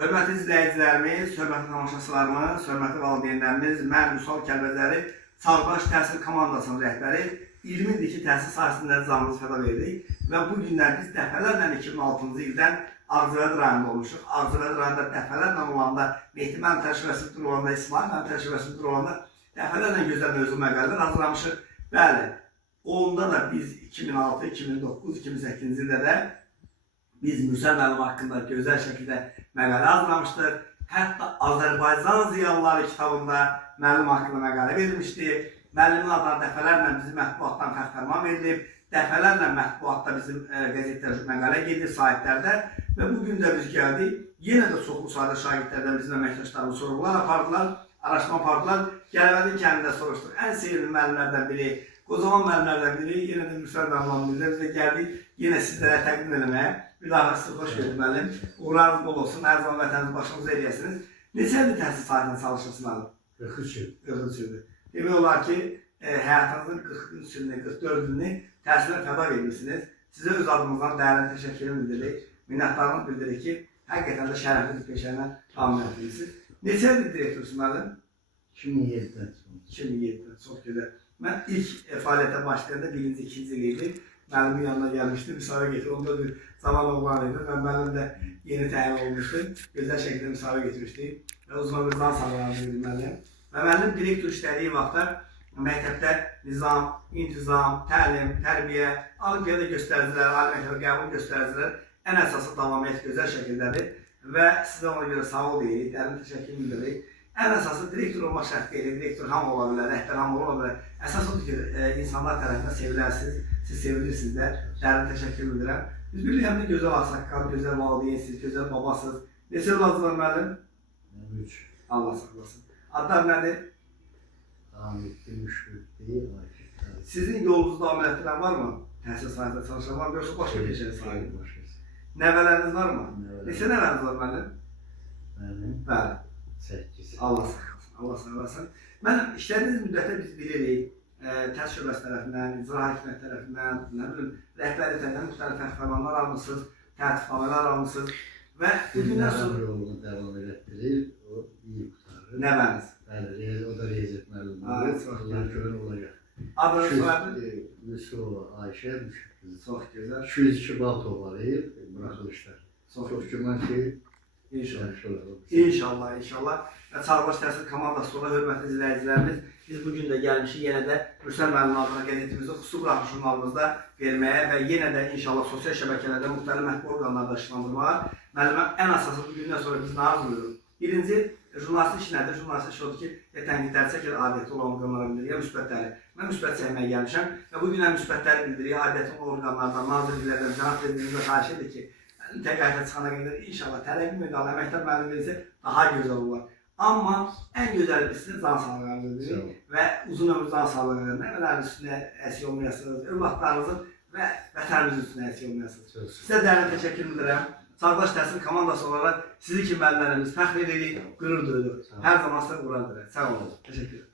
Hörmətli izləyicilərimiz, hörmətli tamaşaçılarımız, hörmətli valideynlərimiz, mən Vüsal Kəlbəzəri Çağdaş Təhsil Komandasının rəhbəri 20 ildir ki, təhsil sahəsində canımızı fəda verdik və bu günlər biz dəfələrlə 2006-cı ildən Ağcabədi rayonunda olmuşuq. Ağcabədi rayonunda dəfələrlə olanda, Mehdi mənim təcrübəsində olanda, İsmail mənim təcrübəsində olanda dəfələrlə gözəl mövzu məqalələr hazırlamışıq. Bəli, onda da biz 2006, 2009, 2008-ci ildə də biz Mürsəl müəllim haqqında gözəl şəkildə məqalə hazırlamışdıq. Hətta Azərbaycan ziyalıları kitabında müəllim haqqında məqalə verilmişdi. Müəllimin adına dəfələrlə bizim mətbuatdan fərqlənmə verilib. Dəfələrlə mətbuatda bizim qəzetlər məqalə gedir, saytlərdə. Və bugün də biz gəldik. Yenə də çoxlu sayda şagirdlərdən bizim əməkdaşlarımız sorğular apardılar, araşdırma apardılar. Gəldiyim kəndində soruşduq. Ən sevimli müəllimlərdən biri, qocaman müəllimlərdən biri, yenə də Mürsəl müəllim bizə bizə gəldik. Yenə sizlərə təqdim eləməyə. Bilahare sizi xoş gördüm müəllim. Uğurlarınız bol olsun, hər zaman vətəninizi başınıza eləyəsiniz. Neçə ildir təhsil sahəsində çalışırsınız müəllim? 43 il. 43 ildir. Demək olar ki, həyatınızın 43 ilini, 44 ilini təhsilə fəda vermişsiniz. Sizə öz adımızdan dəyərli təşəkkürü bildiririk. Minnətdarlıq bildiririk ki, həqiqətən də şərəfli bir peşəylə davam etdirirsiniz. Neçə ildir direktorsunuz müəllim? 2007'den sonra. 2007'den, çox gözəl. Mən ilk fəaliyyətə başlayanda birinci, ikinci il idi. Müəllimin yanına gəlmişdim, müsahibə getirdim. Onda bir zaman oğlan idi. Mən müəllim də yeni təyin olmuşdu. Gözəl şəkildə müsahibə getirmişdik. Və uzun bir zan sağlayırdı müəllim. Və müəllim direktor işlədiyi vaxtda məktəbdə nizam, intizam, təlim, tərbiyə, olimpiyada göstəricilər, ali məktəbə qəbul göstəricilər ən əsası davamiyyət gözəl şəkildədir. Və sizə ona görə sağ ol deyirik, dərin təşəkkür bildiririk. Ən əsası direktor olmaq şərt deyil, direktor hamı ola bilər, rəhbər hamı ola bilər. Əsas odur ki, insanlar tərəfindən sevilərsiniz, siz sevilirsiniz də, dərin təşəkkür bildirəm. Biz bilirəm də gözəl ağsaqqal, gözəl valideynsiniz, gözəl babasınız. Neçə evladsınız müəllim? 3. Allah saxlasın. Adlar nədir? Ahmetli Müşfik değil, Akif. Sizin yolunuzda davam etdirən varmı? Təhsil sahəsində çalışan var mı? Yoxsa başqa bir şey sahibi? Başkası. Nəvələriniz var mı? Nəvələr. Neçə nəvəniz var müəllim? Benim Bəli. 8. Allah saxlasın, Allah saxlasın. Mənim işlədiyiniz müddətdə biz bilirik, təhsil şöbəsi tərəfindən, icra hakimiyyəti tərəfindən, nə bilim, rəhbərlik tərəfindən müxtəlif fərqləmələr almışsınız, tərtifnamələr almışsınız və bu gündən sonra yolunu devam ettirir, o iyi kurtarır. nəvəniz? Bəli, o da Recep Məlum. Evet, çok Allah güzel. görün olacak. Adınız soyadı? Yusuf Ayşe Müşfik kızı. Çox gözəl. 202 bal toplayıb bırakılışlar. Çox Çok güman ki, İnşallah. yaxşı olar. İnşallah, inşallah. Və Çağdaş Təhsil Komandası olan hörmətli izləyicilərimiz, biz bugün də gəlmişik yenə də Mürsəl müəllim adına qəzetimizdə xüsusi buraxılış jurnalımızda verməyə və yenə də inşallah sosial şəbəkələrdə müxtəlif mətbu orqanlarda işlandırmağa. Müəllimə ən əsası bu gündən sonra biz nə arzulayırıq? Birinci, jurnalistlik iş nədir? Jurnalistlik iş odur ki, ya tənqidləri çəkir, adəti olan orqanlara bildirir, ya müsbətləri. Mən müsbət çəkməyə gəlmişəm və bu gün müsbətləri bildirir, adəti olan orqanlardan, nazirliklərdən, cənab prezidentimizə xahiş edir ki, təqaüdə çıxana qədər inşallah tələbi medal, əməkdar müəllim verirsə daha gözəl olar. Amma ən gözəl sizin can sağlığınızdır və uzun ömür can sağlığınızdır. Nəvələrin üstünə əsir olmayasınız, övladlarınızın və vətənimizin üstünə əsir olmayasınız. Sizə dərin təşəkkür edirəm. Çağdaş Təhsil Komandası olaraq sizi ki müəllimlərimiz fəxr edirik, qürur duyuruq. Hər zaman sizə uğurlar diləyirəm. Sağ olun. Təşəkkür ederim.